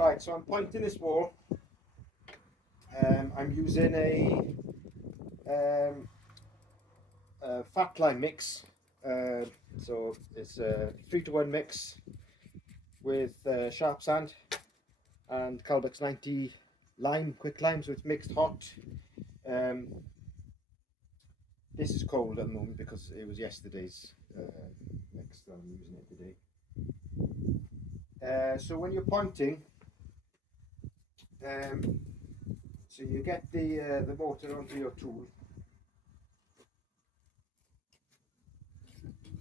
Right, so I'm pointing this wall. I'm using a fat lime mix. So it's a 3-to-1 mix with sharp sand and Calbex 90 lime, quick lime, so it's mixed hot. This is cold at the moment because it was yesterday's mix that I'm using it today. So when you're pointing, so you get the mortar onto your tool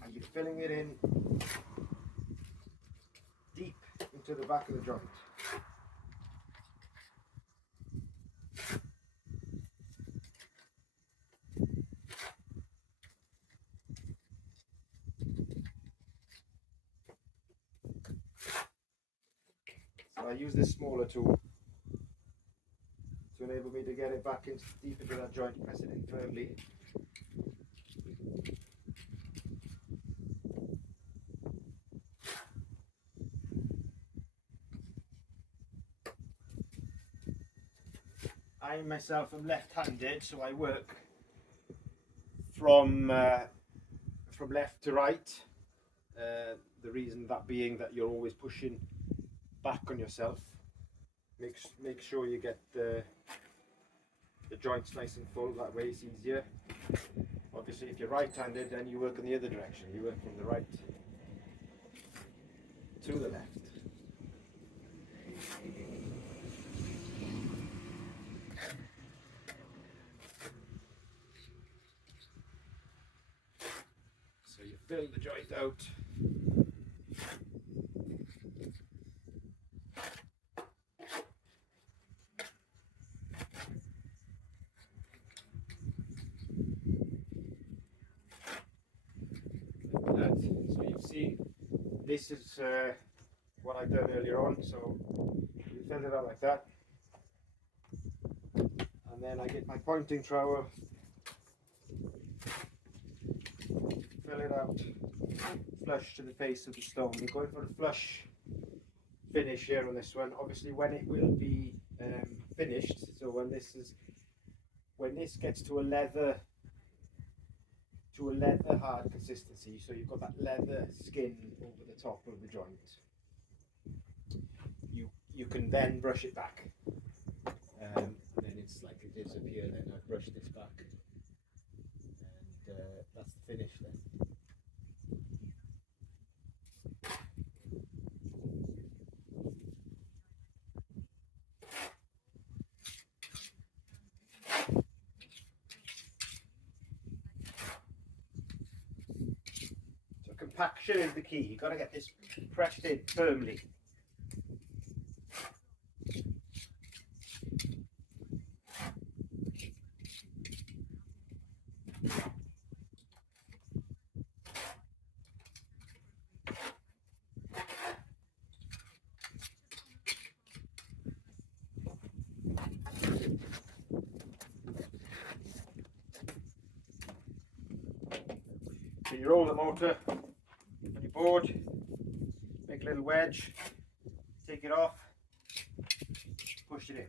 and you're filling it in deep into the back of the joint. So I use this smaller tool to enable me to get it back deep into that joint, press it in firmly. I myself am left-handed, so I work from left to right. The reason that being that you're always pushing back on yourself. Make sure you get the joints nice and full, that way it's easier. Obviously if you're right-handed, then you work in the other direction. You work from the right to the left. So you fill the joint out. Like that. So you see, this is what I've done earlier on. So you fill it out like that. And then I get my pointing trowel, fill it out flush to the face of the stone. We're going for a flush finish here on this one. Obviously when it will be finished, so when this gets to a leather hard consistency, so you've got that leather skin over the top of the joint, you can then brush it back. And then it's like it is up here, then I've brushed this back, and that's the finish then. So compaction is the key. You've got to get this pressed in firmly. So you roll the mortar on your board, make a little wedge, take it off, push it in.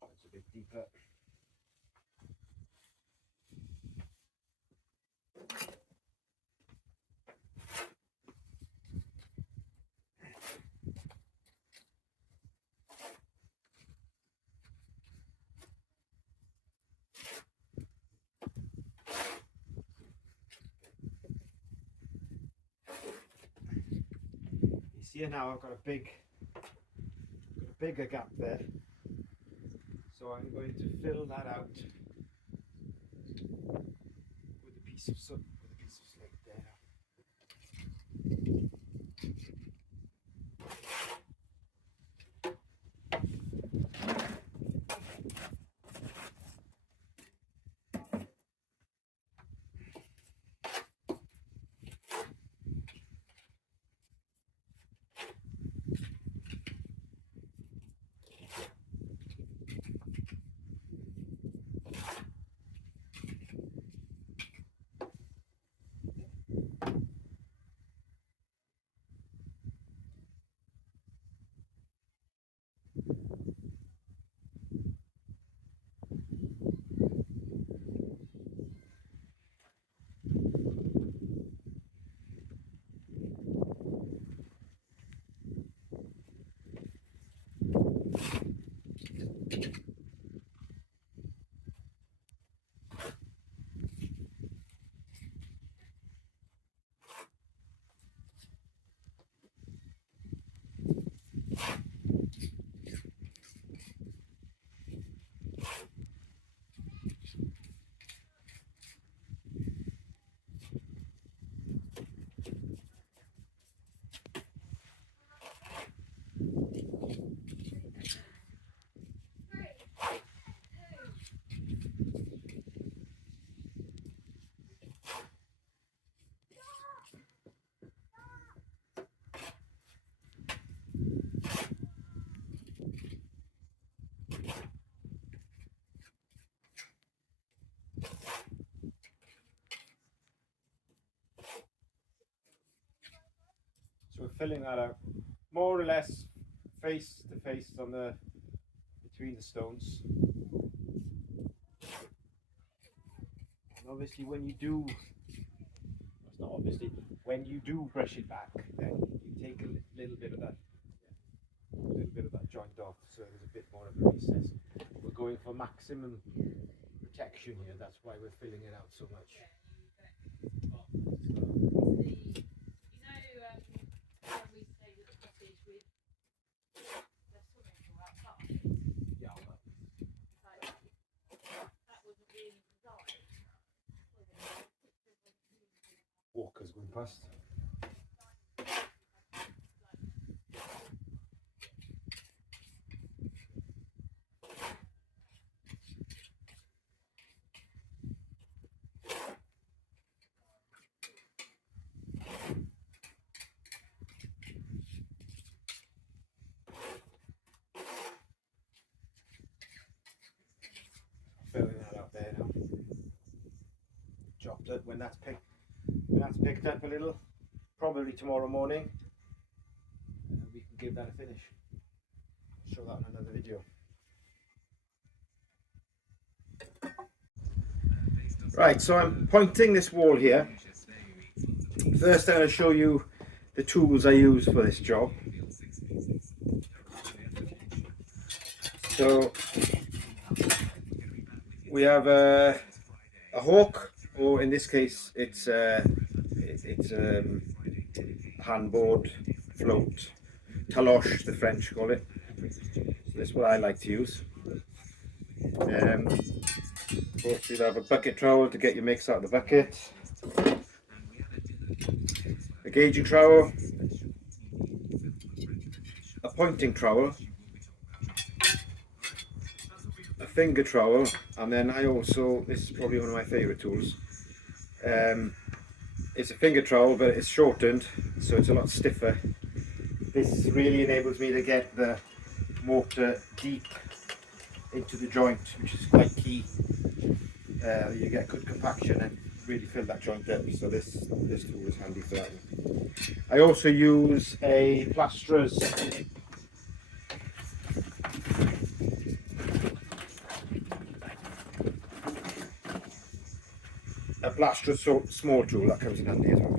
That's a bit deeper. You see now I've got a bigger gap there. So I'm going to fill that out with a piece of slate there. filling that out more or less face to face on the between the stones. And obviously when you do, it's not obviously, when you do brush it back, then you take a little bit of that joint off, so there's a bit more of a recess. We're going for maximum protection here, that's why we're filling it out so much. Walkers going past. Filling that out there now. Chopped it when that's picked up a little, probably tomorrow morning, we can give that a finish. I'll show that in another video. Right, so I'm pointing this wall here. First I'm going to show you the tools I use for this job. So we have a hawk, or in this case it's handboard, float, taloche the French call it. So this is what I like to use. Of course you'll have a bucket trowel to get your mix out of the bucket, a gauging trowel, a pointing trowel, a finger trowel, and then I also, this is probably one of my favourite tools, it's a finger trowel but it's shortened so it's a lot stiffer. This really enables me to get the mortar deep into the joint, which is quite key. You get good compaction and really fill that joint up, so this tool is handy for that. I also use a plasterer's small tool that comes in handy as well.